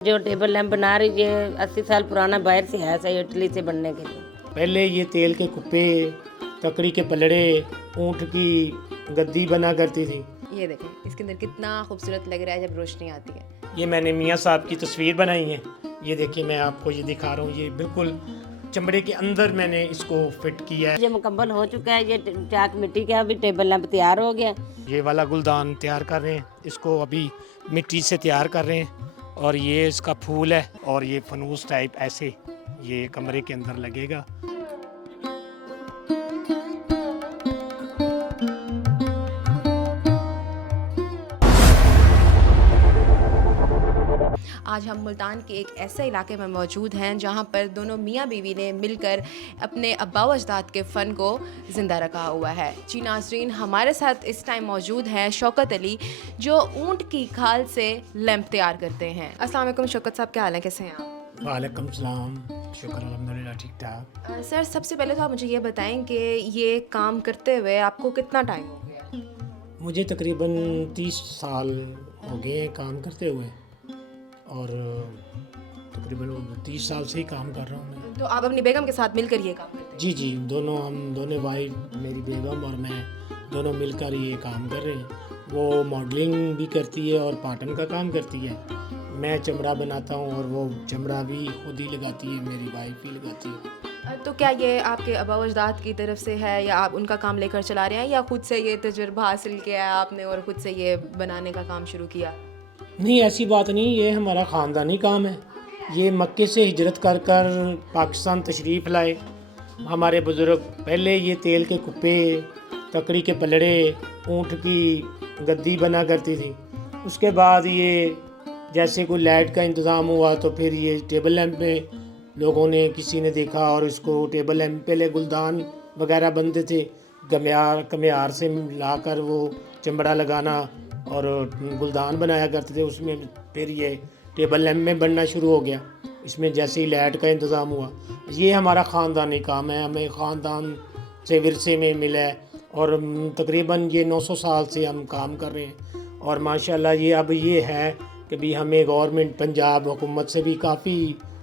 जो table lamp बना रही है 80 साल पुराना, बाहर से है सही इटली से बनने के लिए। पहले ये तेल के कुप्पे, तकड़ी के पलड़े, ऊँट की गद्दी बना करती थी। ये देखें इसके अंदर कितना खूबसूरत लग रहा है जब रोशनी आती है। ये मैंने मियाँ साहब की तस्वीर बनाई है। ये देखिए मैं आपको ये दिखा रहा हूँ, ये बिल्कुल चमड़े के अंदर मैंने इसको फिट किया है। ये मुकम्मल हो चुका है, ये चाक मिट्टी का अभी टेबल लैंप तैयार हो गया। ये वाला गुलदान तैयार कर रहे हैं, इसको अभी मिट्टी से तैयार कर रहे हैं। और ये इसका फूल है और ये फनूस टाइप ऐसे ये कमरे के अंदर लगेगा। आज हम मुल्तान के एक ऐसे इलाके में मौजूद हैं जहां पर दोनों मियाँ बीवी ने मिलकर अपने अब्बा व अजदाद के फ़न को ज़िंदा रखा हुआ है। जी नाज़रीन, हमारे साथ इस टाइम मौजूद हैं शौकत अली, जो ऊँट की खाल से लैंप तैयार करते हैं। अस्सलाम वालेकुम शौकत साहब, क्या हाल है, कैसे हैं आप? वालेकुम सलाम, शुक्र अल्हम्दुलिल्लाह ठीक ठाक। सर, सबसे पहले तो आप मुझे ये बताएं कि ये काम करते हुए आपको कितना टाइम हो गया? मुझे तकरीबन 30 साल हो गए हैं काम करते हुए और तकरीबन 30 साल से ही काम कर रहा हूँ मैं। तो आप अपनी बेगम के साथ मिलकर ये काम करते हैं? जी जी, हम दोनों वाइफ, मेरी बेगम और मैं दोनों मिलकर ये काम कर रहे हैं। वो मॉडलिंग भी करती है और पाटन का काम करती है। मैं चमड़ा बनाता हूँ और वो चमड़ा भी खुद ही लगाती है, मेरी वाइफ ही लगाती है। तो क्या ये आपके अब्बा व अजदाद की तरफ से है या आप उनका काम लेकर चला रहे हैं या खुद से ये तजुर्बा हासिल किया है आपने और खुद से ये बनाने का काम शुरू किया? नहीं, ऐसी बात नहीं, ये हमारा ख़ानदानी काम है। ये मक्के से हिजरत कर कर पाकिस्तान तशरीफ़ लाए हमारे बुज़ुर्ग। पहले ये तेल के कुप्पे, तकड़ी के पलड़े, ऊँट की गद्दी बना करती थी। उसके बाद ये जैसे कोई लाइट का इंतज़ाम हुआ तो फिर ये टेबल लैंप में लोगों ने, किसी ने देखा और इसको टेबल लैंप, पहले गुलदान वगैरह बनते थे, कमियार से लाकर वो चमड़ा लगाना और गुलदान बनाया करते थे उसमें। फिर ये टेबल लैंप में बनना शुरू हो गया, इसमें जैसे ही लाइट का इंतज़ाम हुआ। ये हमारा ख़ानदानी काम है, हमें ख़ानदान से विरसे में मिला है और तकरीबन ये 900 साल से हम काम कर रहे हैं। और माशाल्लाह ये अब ये है कि भी हमें गवर्नमेंट पंजाब हुकूमत से भी काफ़ी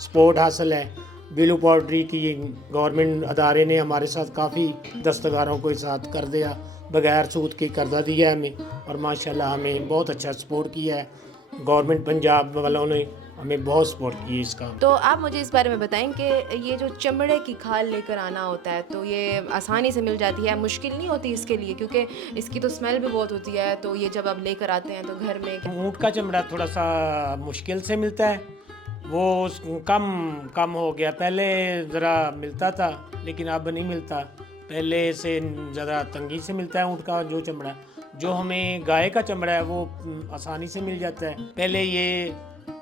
सपोर्ट हासिल है। बिलू पॉल्ट्री की गवर्नमेंट अदारे ने हमारे साथ काफ़ी दस्तकारों को साथ कर दिया, बगैर सूद के कर्जा दिया है हमें और माशाल्लाह हमें बहुत अच्छा सपोर्ट किया है। गवर्नमेंट पंजाब वालों ने हमें बहुत सपोर्ट की इस काम। तो आप मुझे इस बारे में बताएं कि ये जो चमड़े की खाल लेकर आना होता है तो ये आसानी से मिल जाती है, मुश्किल नहीं होती इसके लिए? क्योंकि इसकी तो स्मेल भी बहुत होती है, तो ये जब आप लेकर आते हैं तो घर में ऊँट का चमड़ा थोड़ा सा मुश्किल से मिलता है, वो कम हो गया। पहले ज़रा मिलता था लेकिन अब नहीं मिलता, पहले से ज़्यादा तंगी से मिलता है ऊँट का जो चमड़ा। जो हमें गाय का चमड़ा है वो आसानी से मिल जाता है। पहले ये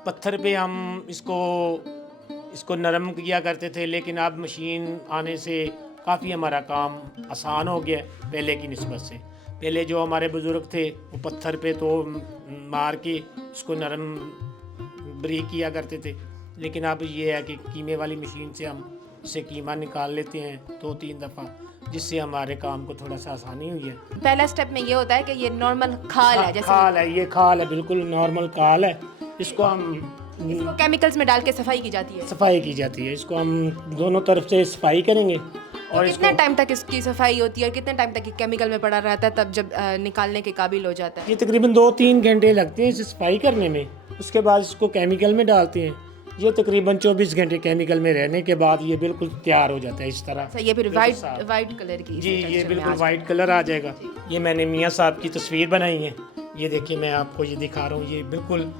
पत्थर पे हम इसको नरम किया करते थे, लेकिन अब मशीन आने से काफ़ी हमारा काम आसान हो गया पहले की निस्बत से। पहले जो हमारे बुज़ुर्ग थे वो पत्थर पे तो मार के इसको नरम ब्रीक किया करते थे, लेकिन अब ये है कि कीमे वाली मशीन से हम इससे कीमा निकाल लेते हैं 2-3 दफ़ा, जिससे हमारे काम को थोड़ा सा आसानी हुई है। पहला स्टेप में ये होता है कि ये नॉर्मल खाल है, जैसे खाल है, ये खाल है, बिल्कुल नॉर्मल खाल है। इसको हम इसको केमिकल्स में डाल के सफाई की जाती है। सफाई की जाती है, इसको हम दोनों तरफ से सफाई करेंगे। और कितने टाइम तक इसकी सफाई होती है और कितने टाइम तक ये केमिकल में पड़ा रहता है तब जब निकालने के काबिल हो जाता है? ये तकरीबन 2-3 घंटे लगते हैं इसे सफाई करने में। उसके बाद इसको केमिकल में डालते हैं। ये तकरीबन 24 घंटे केमिकल में रहने के बाद ये बिल्कुल तैयार हो जाता है इस तरह। अच्छा, ये फिर वाइट कलर की जी, ये बिल्कुल वाइट कलर आ जाएगा। ये मैंने मियाँ साहब की तस्वीर बनाई है। ये देखिए मैं आपको ये दिखा रहा हूँ, ये बिल्कुल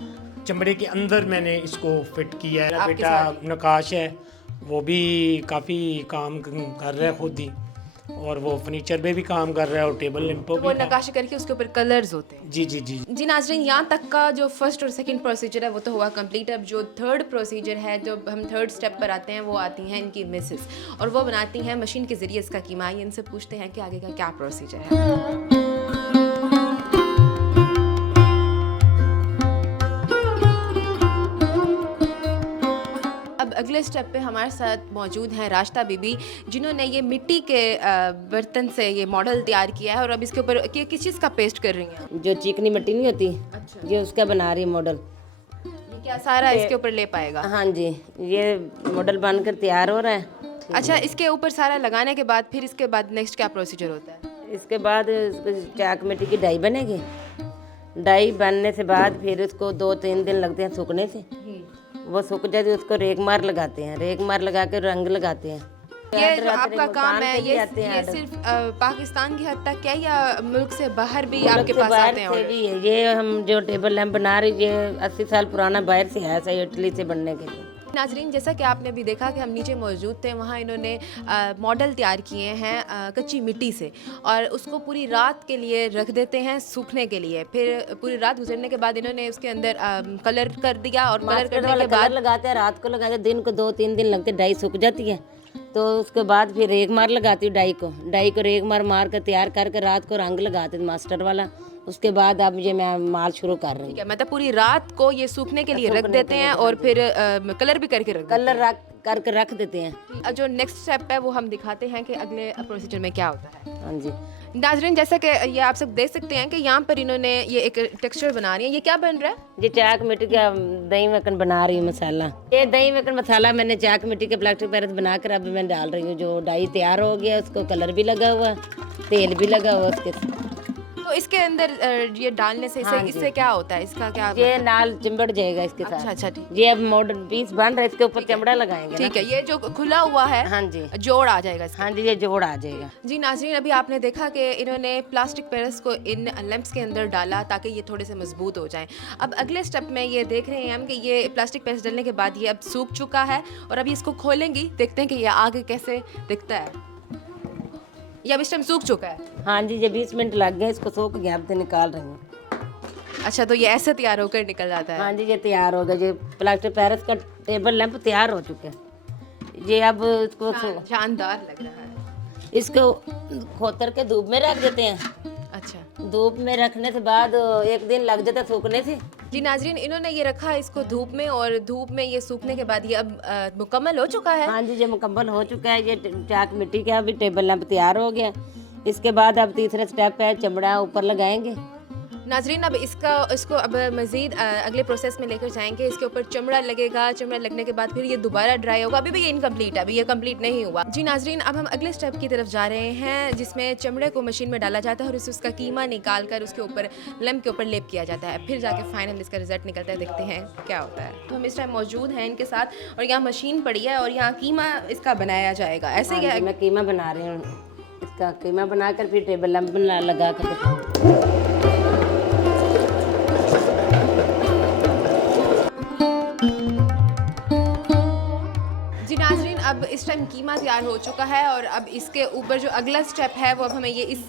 चमड़े के अंदर मैंने इसको फिट किया है। बेटा नकाश है, वो भी काफ़ी काम कर रहा है खुद ही, और वो फर्नीचर पे भी काम कर रहा है और टेबल लैंपों तो वो पे। नक्काशी करके उसके ऊपर कलर्स होते हैं। जी जी जी जी नाज़रीन, यहाँ तक का जो फर्स्ट और सेकंड प्रोसीजर है वो तो हुआ कंप्लीट। अब जो थर्ड प्रोसीजर है, जब हम थर्ड स्टेप पर आते हैं, वो आती हैं इनकी मिसेस और वो बनाती हैं मशीन के ज़रिए इसका कीमा। ये इनसे पूछते हैं कि आगे का क्या प्रोसीजर है। अब अगले स्टेप पे हमारे साथ मौजूद हैं राश्ता बीबी, जिन्होंने ये मिट्टी के बर्तन से ये मॉडल तैयार किया है और अब इसके ऊपर किस चीज़ का पेस्ट कर रही हैं? जो चिकनी मिट्टी नहीं होती, अच्छा, ये उसका बना रही मॉडल। ये क्या सारा इसके ऊपर ले पाएगा? हाँ जी, ये मॉडल बनकर तैयार हो रहा है। अच्छा, इसके ऊपर सारा लगाने के बाद फिर इसके बाद नेक्स्ट क्या प्रोसीजर होता है? इसके बाद इसको चाक मिट्टी की डाई बनेगी। डाई बनने से बाद फिर उसको 2-3 दिन लगते हैं सूखने से। वो सूख जाती है, उसको रेक मार लगाते हैं। रेक मार लगा के रंग लगाते हैं। ये जो आपका काम है ये ये सिर्फ पाकिस्तान की हद तक है या मुल्क से बाहर भी मुल्क आपके से पास बाहर आते हैं से ऑर्डर? भी है। ये हम जो टेबल लैंप बना रहे, ये 80 साल पुराना बाहर से है, सही इटली से बनने के लिए। नाजरीन, जैसा कि आपने अभी देखा कि हम नीचे मौजूद थे, वहाँ इन्होंने मॉडल तैयार किए हैं कच्ची मिट्टी से और उसको पूरी रात के लिए रख देते हैं सूखने के लिए। फिर पूरी रात गुजरने के बाद इन्होंने उसके अंदर कलर कर दिया और कलर मास्टर करने वाला के कलर बाद लगाते हैं, रात को लगाते हैं, दिन को 2-3 दिन लगते, डाई सूख जाती है। तो उसके बाद फिर रेग मार लगाती हूँ डाई को रेग मार मार कर तैयार करके रात को रंग लगाते हैं मास्टर वाला। उसके बाद अब ये मैं माल शुरू कर रही ठीक हूँ। है, मतलब पूरी रात को ये सूखने के लिए रख देते हैं और फिर कलर भी करके रख देते कलर करके रख देते हैं। हैं। जो नेक्स्ट स्टेप है वो हम दिखाते हैं कि अगले प्रोसीजर में क्या होता है। हाँ जी, नाजरीन, जैसा कि ये आप सब देख सकते हैं कि यहाँ पर इन्होंने ये एक टेक्सचर बना रही है। ये क्या बन रहा है? ये चाक मिट्टी का दही मक्खन बना रही हूँ मसाला। ये दही मक्खन मसाला मैंने चाक मिट्टी के प्लास्टिक पैरस बनाकर अब मैं डाल रही हूँ। जो डाई तैयार हो गया, उसको कलर भी लगा हुआ, तेल भी लगा हुआ उसके। तो इसके अंदर ये डालने से हाँ जी। इससे क्या होता है? इसका क्या? ये नाल चिमड़ जाएगा इसके साथ। अच्छा अच्छा, ठीक ये अब मॉडर्न पीस बन रहा है, इसके ऊपर चमड़ा लगाएंगे ना। ठीक है। ये जो खुला हुआ है हाँ जी, जोड़ आ जाएगा इसका। हाँ जी, ये जोड़ आ जाएगा। जी नाजरीन, अभी आपने देखा कि इन्होंने प्लास्टिक पेरस को इन लैंप्स के अंदर डाला ताकि ये थोड़े से मजबूत हो जाएं। अब अगले स्टेप में ये देख रहे हैं हम कि ये प्लास्टिक पेरस डालने के बाद ये अब सूख चुका है और अभी इसको खोलेंगी, देखते हैं कि ये आगे कैसे दिखता है। ये अब इस टाइम सूख चुका है। हाँ जी, ये 20 मिनट लग गए, इसको सूख गया, अब तो निकाल रही हूँ। अच्छा, तो ये ऐसे तैयार होकर निकल जाता है। हाँ जी, ये तैयार हो गया। ये प्लास्टिक पैरस का टेबल लैंप तैयार हो चुके हैं। ये अब इसको शानदार लग रहा है। इसको खोतर के धूप में रख देते हैं। अच्छा धूप में रखने से बाद 1 दिन लग जाता है सूखने से। जी नाजरीन, इन्होंने ये रखा है इसको धूप में और धूप में ये सूखने के बाद ये अब मुकम्मल हो चुका है। हाँ जी, ये मुकम्मल हो चुका है। ये चाक मिट्टी का अभी टेबल लैंप तैयार हो गया। इसके बाद अब तीसरा स्टेप है, चमड़ा ऊपर लगाएंगे। नाजरीन, अब इसको अब मज़ीद अगले प्रोसेस में लेकर जाएंगे। इसके ऊपर चमड़ा लगेगा। चमड़ा लगने के बाद फिर ये दोबारा ड्राई होगा। अभी भी ये इनकम्प्लीट है, अभी ये कंप्लीट नहीं हुआ। जी नाजरीन, अब हम अगले स्टेप की तरफ जा रहे हैं जिसमें चमड़े को मशीन में डाला जाता है और उसका कीमा निकाल कर उसके ऊपर लैंप के ऊपर लेप किया जाता है। फिर जाके फाइनल इसका रिजल्ट निकलता है, देखते हैं क्या होता है। तो हम इस टाइम मौजूद हैं इनके साथ और यहाँ मशीन पड़ी है और यहाँ कीमा इसका बनाया जाएगा। ऐसे हाँ जी, मैं कीमा बना रही हूँ। इसका कीमा बनाकर फिर टेबल लैंप लगा कर जी नाजरीन, अब इस टाइम कीमा तैयार हो चुका है और अब इसके ऊपर जो अगला स्टेप है वो अब हमें ये इस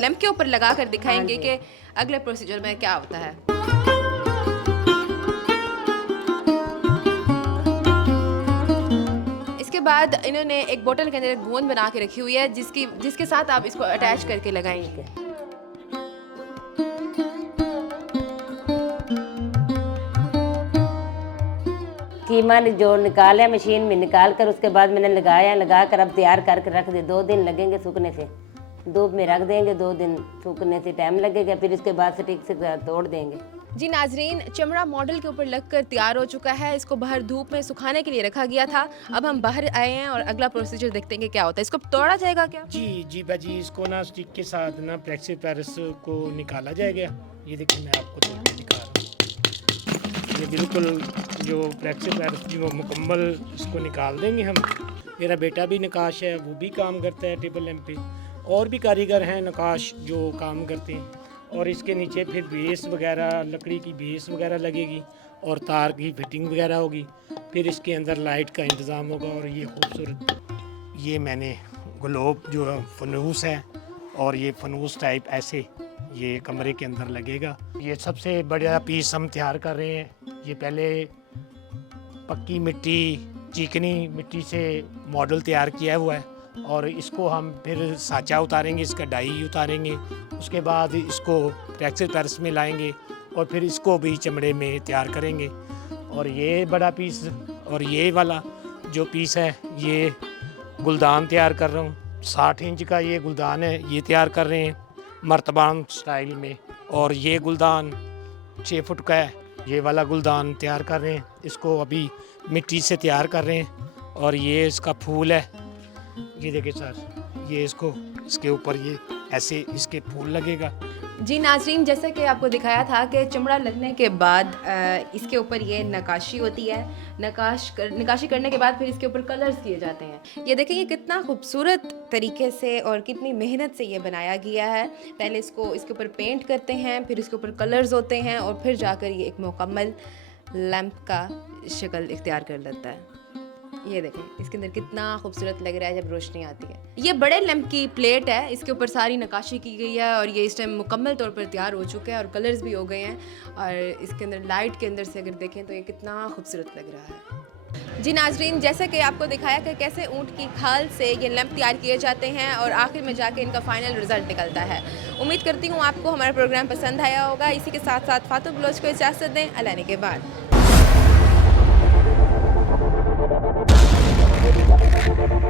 लैंप के ऊपर लगा कर दिखाएंगे कि अगले प्रोसीजर में क्या होता है। इसके बाद इन्होंने एक बोतल के अंदर एक गोंद बना के रखी हुई है जिसके साथ आप इसको अटैच करके लगाएंगे। कीमा जो निकाला मशीन में निकाल कर उसके बाद मैंने लगा कर अब तैयार करके रख दे। 2 दिन लगेंगे सूखने से। धूप में रख देंगे, 2 दिन सूखने से टाइम लगेगा। फिर इसके बाद स्टिक से तोड़ देंगे। जी नाजरीन, चमड़ा मॉडल के ऊपर लगकर तैयार हो चुका है। इसको बाहर धूप में सुखाने के लिए रखा गया था। अब हम बाहर आए हैं और अगला प्रोसीजर देखते हैं कि क्या होता है। इसको तोड़ा जाएगा क्या? जी भाजी, इसको ना स्टिक के साथ ना प्लेक्सी पैरस को निकाला जाएगा। ये देखिए, मैं आपको तोड़ के दिखा रहा हूँ। ये बिल्कुल जो प्लेक्सी पैरस जो मुकम्मल इसको निकाल देंगे हम। मेरा बेटा भी नकाश है, वो भी काम करता है टेबल लैंप पे। और भी कारीगर हैं नकाश जो काम करते हैं। और इसके नीचे फिर बेस वगैरह, लकड़ी की बेस वगैरह लगेगी और तार की फिटिंग वगैरह होगी। फिर इसके अंदर लाइट का इंतज़ाम होगा। और ये खूबसूरत, ये मैंने ग्लोब जो फनूस है और ये फनूस टाइप ऐसे ये कमरे के अंदर लगेगा। ये सबसे बड़ा पीस हम तैयार कर रहे हैं। ये पहले पक्की मिट्टी, चिकनी मिट्टी से मॉडल तैयार किया हुआ है और इसको हम फिर साँचा उतारेंगे, इसका डाई उतारेंगे। उसके बाद इसको प्लेक्सी पैरस में लाएंगे और फिर इसको भी चमड़े में तैयार करेंगे। और ये बड़ा पीस और ये वाला जो पीस है, ये गुलदान तैयार कर रहा हूँ। 60 इंच का ये गुलदान है, ये तैयार कर रहे हैं मर्तबान स्टाइल में। और ये गुलदान 6 फुट का है, ये वाला गुलदान तैयार कर रहे हैं, इसको अभी मिट्टी से तैयार कर रहे हैं। और ये इसका फूल है, ये देखिए सर, ये इसको इसके ऊपर ये ऐसे इसके फूल लगेगा। जी नाज़रीन, जैसे कि आपको दिखाया था कि चमड़ा लगने के बाद इसके ऊपर ये नक्काशी होती है। नक्काशी करने के बाद फिर इसके ऊपर कलर्स किए जाते हैं। ये देखें, ये कितना खूबसूरत तरीके से और कितनी मेहनत से ये बनाया गया है। पहले इसको इसके ऊपर पेंट करते हैं, फिर इसके ऊपर कलर्स होते हैं और फिर जाकर ये एक मुकम्मल लैंप का शक्ल इख्तियार कर लेता है। ये देखें इसके अंदर कितना खूबसूरत लग रहा है जब रोशनी आती है। ये बड़े लैंप की प्लेट है, इसके ऊपर सारी नक्काशी की गई है और ये इस टाइम मुकम्मल तौर पर तैयार हो चुका है और कलर्स भी हो गए हैं। और इसके अंदर लाइट के अंदर से अगर देखें तो ये कितना खूबसूरत लग रहा है। जी नाजरीन, जैसे कि आपको दिखाया कि कैसे ऊँट की खाल से ये लैंप तैयार किए जाते हैं और आखिर में जाके इनका फाइनल रिजल्ट निकलता है। उम्मीद करती हूँ आपको हमारा प्रोग्राम पसंद आया होगा। इसी के साथ साथ फातू बलोच को इजाज़त दें। अल्लाह ने के बाद।